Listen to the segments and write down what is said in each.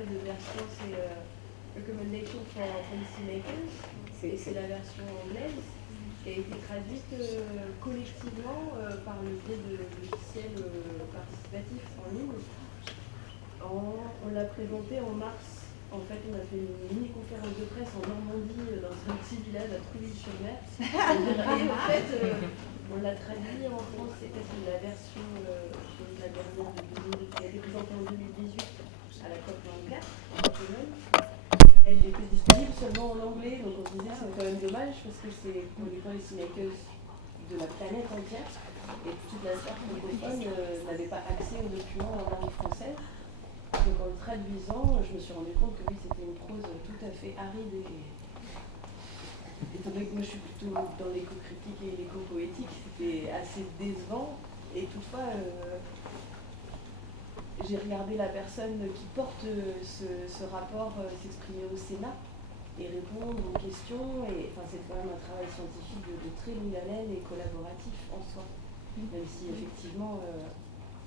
fait de version, c'est Recommendation for Policymakers, et c'est la version anglaise qui a été traduite collectivement par le biais de logiciels participatifs en ligne. On l'a présenté en mars. En fait, on a fait une mini-conférence de presse en Normandie, dans un petit village à Trouville-sur-Mer. Et en fait, on l'a traduit en France. C'était la version la dernière qui a été présentée en 2018 à la COP24 en Pologne. Elle était disponible seulement en anglais, donc on se disait c'est quand même dommage parce que c'est pour les policymakers de la planète entière et toute la sphère francophone n'avait pas accès aux documents en langue française. Donc en le traduisant, je me suis rendu compte que oui, c'était une prose tout à fait aride et étant donné que moi je suis plutôt dans l'éco-critique et l'éco-poétique, c'était assez décevant et toutefois j'ai regardé la personne qui porte ce rapport s'exprimer au Sénat et répondre aux questions. Et enfin, c'est quand même un travail scientifique de très longue haleine et collaboratif en soi. Même si effectivement,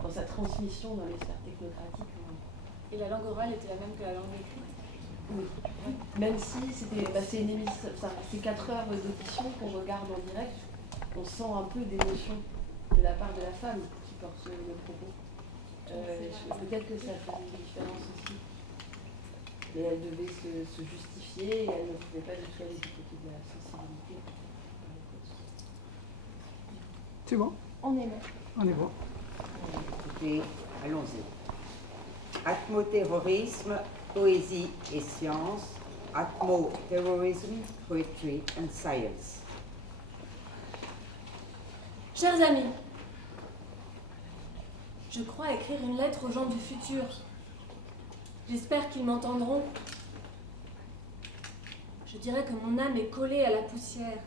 dans sa transmission dans les sphères technocratiques. Et la langue orale était la même que la langue écrite? Oui. Même si c'est une émission, c'est 4 heures d'audition qu'on regarde en direct, on sent un peu d'émotion de la part de la femme qui porte le propos. Peut-être que ça fait une différence aussi. Mais elle devait se justifier et elle ne pouvait pas du tout aller du côté de la sensibilité. C'est bon? On est bon. On est bon. Écoutez, allons-y. Atmo-terrorisme, poésie et science. Atmo-terrorism, poetry and science. Chers amis, je crois écrire une lettre aux gens du futur. J'espère qu'ils m'entendront. Je dirais que mon âme est collée à la poussière.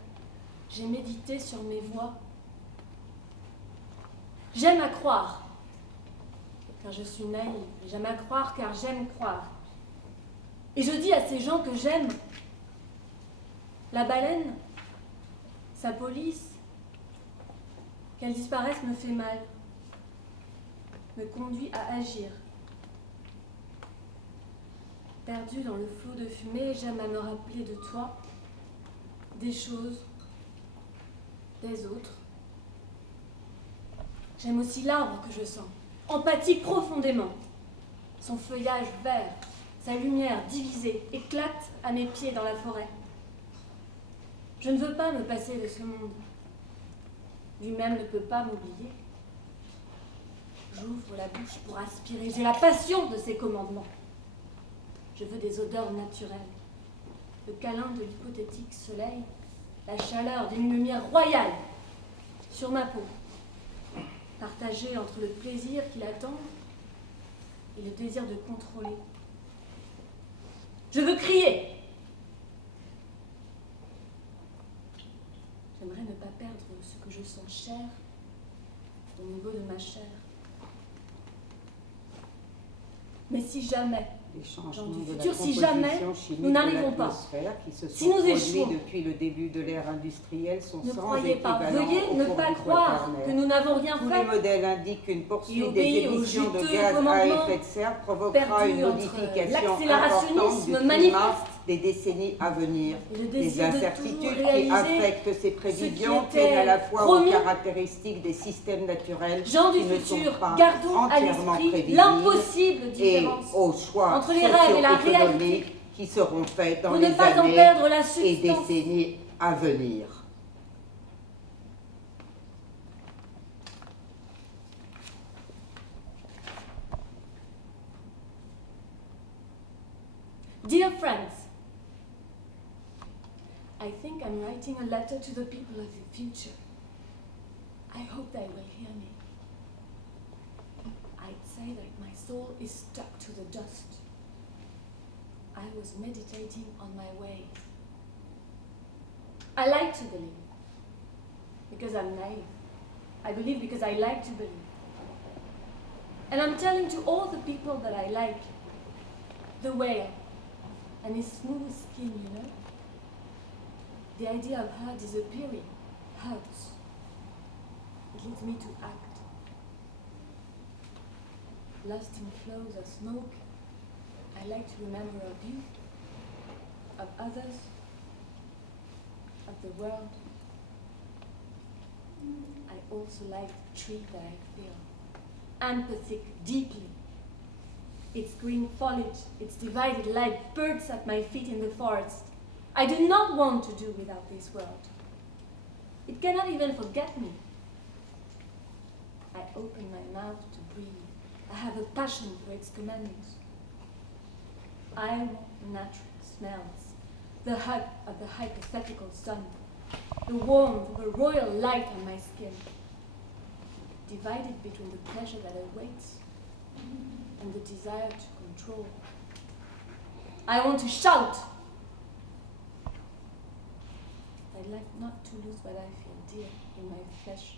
J'ai médité sur mes voix. J'aime à croire, car je suis naïve. J'aime à croire, car j'aime croire. Et je dis à ces gens que j'aime. La baleine, sa police, qu'elle disparaisse me fait mal, me conduit à agir. Perdu dans le flot de fumée, j'aime à me rappeler de toi, des choses, des autres. J'aime aussi l'arbre que je sens, empathique profondément. Son feuillage vert, sa lumière divisée, éclate à mes pieds dans la forêt. Je ne veux pas me passer de ce monde. Lui-même ne peut pas m'oublier. J'ouvre la bouche pour aspirer. J'ai la passion de ses commandements. Je veux des odeurs naturelles. Le câlin de l'hypothétique soleil, la chaleur d'une lumière royale sur ma peau, partagée entre le plaisir qui l'attend et le désir de contrôler. Je veux crier. J'aimerais ne pas perdre ce que je sens cher au niveau de ma chair. Mais si jamais, Les changements Gens du de la futur, si composition jamais chimique nous n'arrivons de pas, l'atmosphère qui se sont si nous produits échouons, depuis le début de l'ère industrielle sont ne sans croyez pas, équivalent veuillez au ne cours pas du croire Quaternaire. que nous n'avons rien Tous les fait. modèles indiquent qu'une Il poursuite des obéit aux émissions de juteux gaz à commandements effet de serre provoquera perdus une entre modification importante l'accélérationnisme du climat manifeste des décennies à venir. et le Les désir de incertitudes toujours qui réaliser affectent ces prévisions qui était tiennent à la fois promis. aux caractéristiques des systèmes naturels Gens du qui ne futur, sont pas gardons à entièrement l'esprit prévisibles l'impossible et différence aux choix entre les rêves et la socio-économiques réalité qui seront faits dans pour les ne pas en années perdre la et substance. décennies à venir. Dear friends, I think I'm writing a letter to the people of the future. I hope they will hear me. I'd say that my soul is stuck to the dust. I was meditating on my way. I like to believe, because I'm naive. I believe because I like to believe. And I'm telling to all the people that I like, the whale, and his smooth skin, you know. The idea of her disappearing hurts. It leads me to act. Lost in flows of smoke, I like to remember of you, of others, of the world. I also like the tree that I feel empathic deeply. Its green foliage, its divided like birds at my feet in the forest. I do not want to do without this world. It cannot even forget me. I open my mouth to breathe. I have a passion for its commandments. I want natural smells, the hug of the hypothetical sun, the warmth of a royal light on my skin, divided between the pleasure that awaits and the desire to control. I want to shout. I'd like not to lose what I feel dear in my flesh.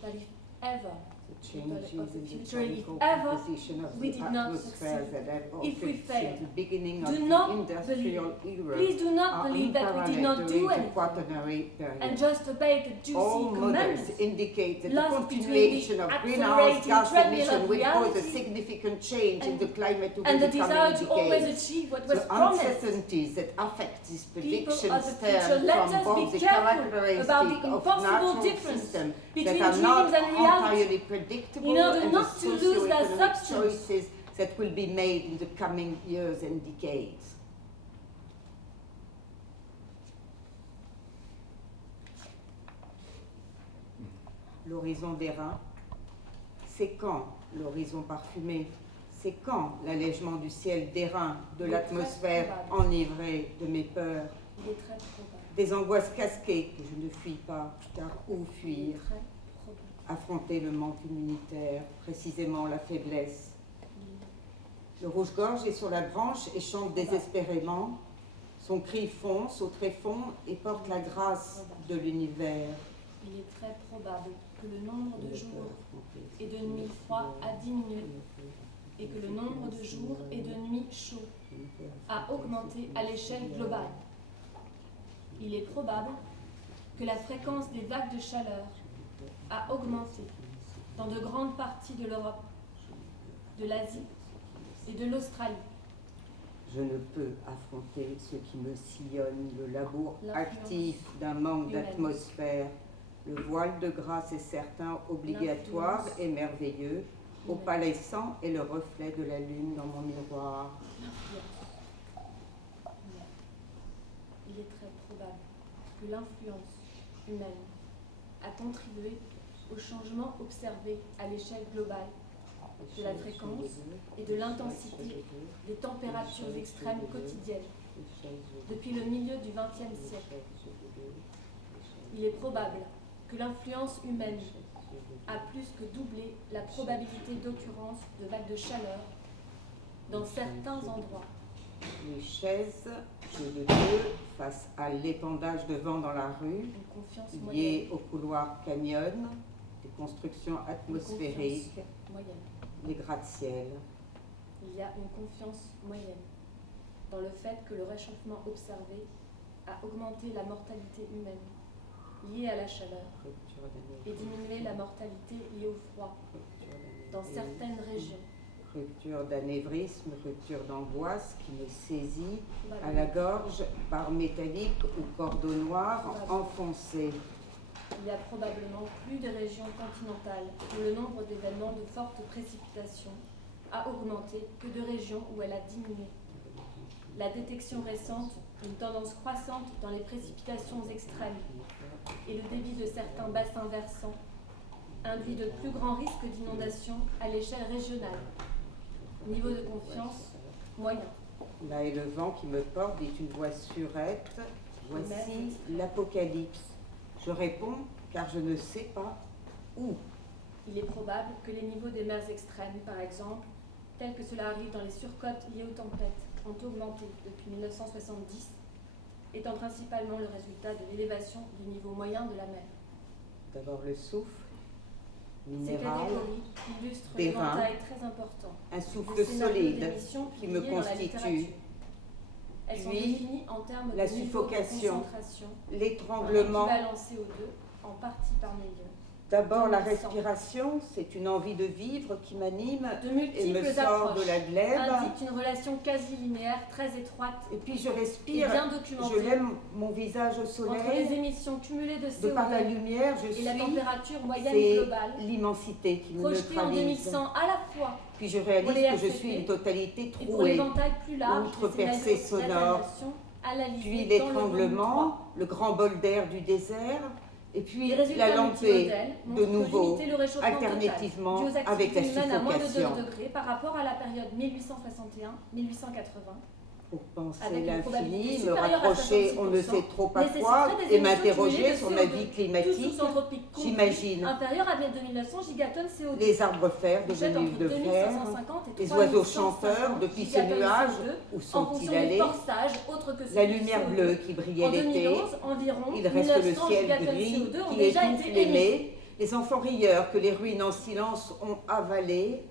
But if ever, The changes of the in the future, if chemical ever composition of we the did not atmosphere succeed, that have if we occurred fail, since the beginning of do the not industrial era please do not are believe that we did not unparalleled do during the anything Quaternary period. and just obey the juicy All models commandments. indicate that the Lost between continuation the of greenhouse accelerating gas treadmill emission of will cause a reality significant change in and- the climate over and the the desire coming to always decades. achieve what was The promised. uncertainties that affect these People predictions of the future, stem let from us both be the careful characteristics about the of impossible natural difference systems between that are not dreams and reality, entirely predictable in order and not the to lose their socioeconomic substance. choices that will be made in the coming years and decades. L'horizon d'airain, c'est quand l'horizon parfumé? C'est quand l'allègement du ciel d'airain, de Il est l'atmosphère très probable. enivrée de mes peurs, Il est très probable. des angoisses casquées que je ne fuis pas, car où Il est fuir? très probable. Affronter le manque immunitaire, précisément la faiblesse. Il- Le rouge-gorge est sur la branche et chante désespérément. Son cri fonce au tréfonds et porte la grâce de l'univers. Il est très probable que le nombre de jours et de nuits froids a diminué et que le nombre de jours et de nuits chauds a augmenté à l'échelle globale. Il est probable que la fréquence des vagues de chaleur a augmenté dans de grandes parties de l'Europe, de l'Asie et de l'Australie. Je ne peux affronter ce qui me sillonne, le labour L'influence actif d'un manque humaine. d'atmosphère. Le voile de grâce est certain, obligatoire L'influence et merveilleux. Opalescent est le reflet de la lune dans mon miroir. L'influence. Il est très probable que l'influence humaine a contribué au changement observé à l'échelle globale de la fréquence et de l'intensité des températures extrêmes quotidiennes depuis le milieu du XXe siècle. Il est probable que l'influence humaine a plus que doublé la probabilité d'occurrence de vagues de chaleur dans certains endroits. Les chaises, jeux de deux, face à l'épandage de vent dans la rue, Une confiance liées moyenne. au couloir canyon, des constructions Une atmosphériques, confiance moyenne. les gratte-ciel. Il y a une confiance moyenne dans le fait que le réchauffement observé a augmenté la mortalité humaine liée à la chaleur et diminué la mortalité liée au froid dans certaines régions. Rupture d'anévrisme, rupture d'angoisse qui me saisit à la gorge, barre métallique ou cordeau noir enfoncé. Il y a probablement plus de régions continentales où le nombre d'événements de fortes précipitations a augmenté que de régions où elle a diminué. La détection récente d'une tendance croissante dans les précipitations extrêmes et le débit de certains bassins versants induit de plus grands risques d'inondation à l'échelle régionale. Niveau de confiance moyen. Là est le vent qui me porte, dit une voix surette. Voici l'apocalypse. Je réponds car je ne sais pas où. Il est probable que les niveaux des mers extrêmes, par exemple, tels que cela arrive dans les surcotes liées aux tempêtes, ont augmenté depuis 1970, étant principalement le résultat de l'élévation du niveau moyen de la mer. D'abord le souffle Ces minéral, catégories illustrent des l'éventail très important un de souffle scénarios solide d'émissions qui me publiés dans la constitue, littérature. Elles sont puis définies en termes la de niveau de suffocation, concentration, en l'étranglement, équivalent CO2, en partie par million, D'abord, la 2100. respiration, c'est une envie de vivre qui m'anime De et me multiples sort approches de la glèbe. indiquent une relation quasi linéaire, très étroite Et puis je et respire, bien je documentée lève mon visage au entre les soleil, émissions cumulées de de par la CO2 lumière, je et la suis, température moyenne c'est globale, l'immensité qui me projetée en neutralise. 2100 à la fois Puis je pour réalise les que je RCP suis une totalité et pour trouée. l'éventail plus large Outrepercées des scénarios sonores, d'alternation analysés Puis dans le volume 3. l'étranglement, le grand bol d'air du désert, et puis Les résultats la lampée, multimodèles de montrent que nouveau, limiter le réchauffement alternativement total dû aux avec la activités humaines à moins de 2 suffocation. degrés par rapport à la période 1861-1880 Pour penser avec une probabilité l'infini, me supérieure à rapprocher on ne 66%, sait trop à nécessiterait quoi des et émissions m'interroger cumulées de sur CO2, la vie tous climatique, sous-anthropiques compris, j'imagine inférieures à 2200 gigatonnes CO2. les arbres verts Jette devenus entre de fer, 2550 et les oiseaux 3150 chanteurs depuis ces gigatonnes nuages, CO2 où en sont-ils fonction des allés? forçages autres que La celui du lumière CO2. bleue qui brillait En l'été, 2011, environ il reste le 1900 ciel gigatonnes gris CO2 ont qui déjà étouffe été les émis. mets, les enfants rieurs que les ruines en silence ont avalés,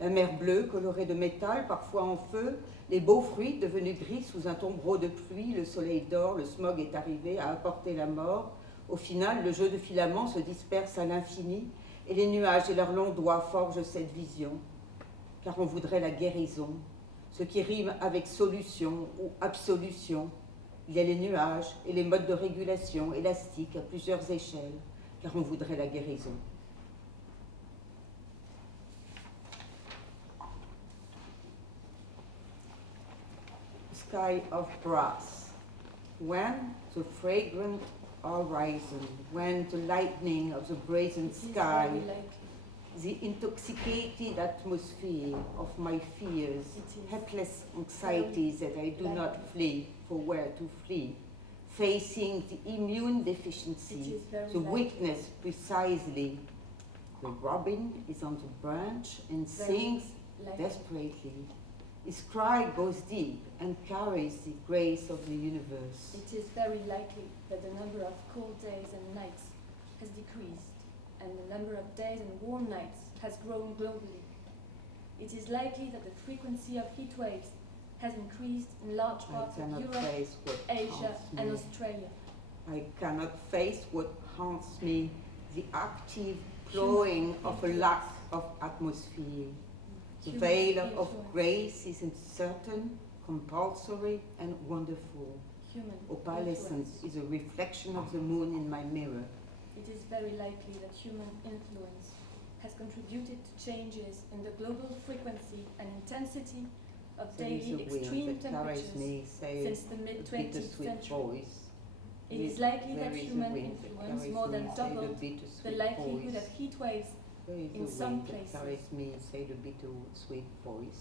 la mer bleue colorée de métal, parfois en feu, les beaux fruits devenus gris sous un tombereau de pluie, le soleil dort, le smog est arrivé à apporter la mort. Au final, le jeu de filaments se disperse à l'infini et les nuages et leurs longs doigts forgent cette vision. Car on voudrait la guérison, ce qui rime avec solution ou absolution. Il y a les nuages et les modes de régulation élastiques à plusieurs échelles, car on voudrait la guérison. Sky of brass, when the fragrant horizon, when the lightning of the brazen It is sky, very likely. the intoxicated atmosphere of my fears, It is helpless anxieties that I do not flee for where to flee, facing the immune It deficiency, is very the likely. weakness precisely. The robin is on the branch and Very sings likely. desperately. His cry goes deep and carries the grace of the universe. It is very likely that the number of cold days and nights has decreased, and the number of days and warm nights has grown globally. It is likely that the frequency of heat waves has increased in large I parts of cannot Europe, face what Asia, haunts and me. Australia. I cannot face what haunts me, the active flowing of a lack of atmosphere. The Human veil of influence. grace is uncertain, compulsory, and wonderful. Human Opalescence influence. is a reflection of the moon in my mirror. It is very likely that human influence has contributed to changes in the global frequency and intensity of There is daily a wind extreme that carries temperatures me, say, since the a mid-20th bittersweet century. voice. It is likely There that is a human wind that influence carries more me, than say, the doubled the bittersweet likelihood voice. of heat waves. There is in a some wind places. that carries me, say the bittersweet voice.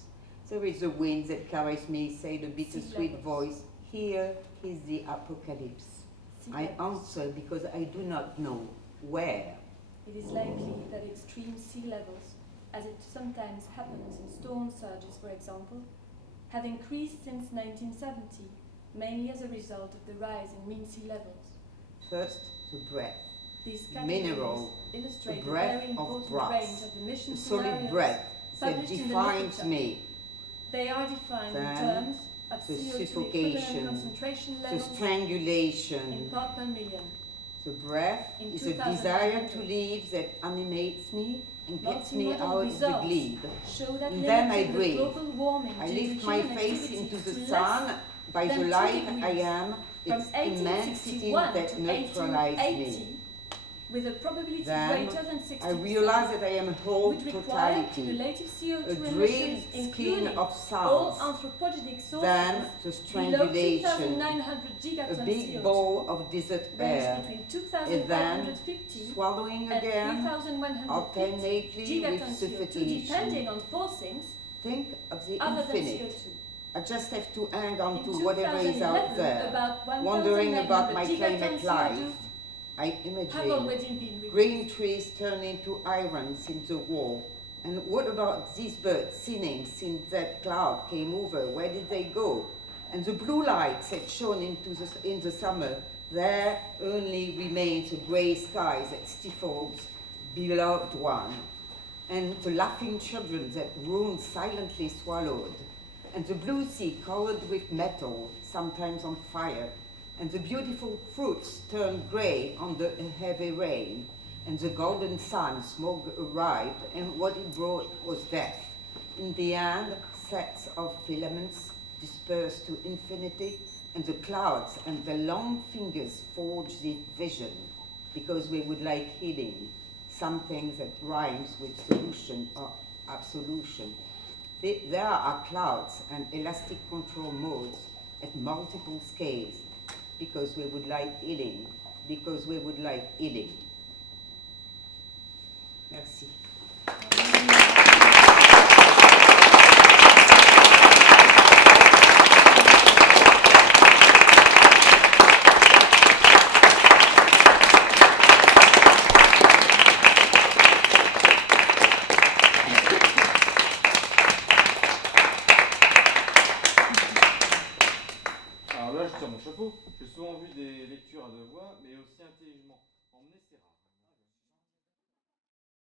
There is a wind that carries me, say the bittersweet levels. voice. Here is the apocalypse. Sea I levels. answer because I do not know where. It is likely that extreme sea levels, as it sometimes happens in storm surges, for example, have increased since 1970, mainly as a result of the rise in mean sea levels. First, the breath, These mineral, categories illustrate the a breath very of important brass, range of emission the solid scenarios. breath that published in the defines literature. me, They are defined in Then terms of the CO2 suffocation, equivalent concentration the levels in strangulation. part per million. The breath In is a desire to 2100. live that animates me and gets me Multimodal out of the results glebe. show that And then I limiting the breathe. global warming I due to lift my human face activity into the to sun. less By than the 2 light I degrees. am, from it's immensity 1861 that to neutralizes 1880, me. with a probability Then greater than 60%, I realize that I am whole would require totality, cumulative CO2 a emissions, drilled skin including of all sounds. anthropogenic sources, Then the below strangulation, 2,900 a gigatons big CO2, bowl of desert range air, between and then 2,550 swallowing and again, 3,150 alternately with gigatons CO2, suffocation. depending on forcings Think of the other than infinite. CO2. I just have to hang on In to whatever is 2011, out there, about wondering about 1,900 my gigatons climate CO2 life. I have imagine already been released. green trees turn into irons in the wall. And what about these birds singing since that cloud came over? Where did they go? And the blue lights that shone in the summer, there only remains a grey sky that stifles beloved one. And the laughing children that ruin silently swallowed. And the blue sea covered with metal, sometimes on fire. And the beautiful fruits turn grey under a heavy rain. and the golden sun smoke arrived, and what it brought was death. In the end, sets of filaments dispersed to infinity, and the clouds and the long fingers forged the vision, because we would like healing, something that rhymes with solution or absolution. There are clouds and elastic control modes at multiple scales, because we would like healing, because we would like healing. Merci. Alors là, je tire mon chapeau. J'ai souvent vu des lectures à deux voix, mais aussi intelligemment.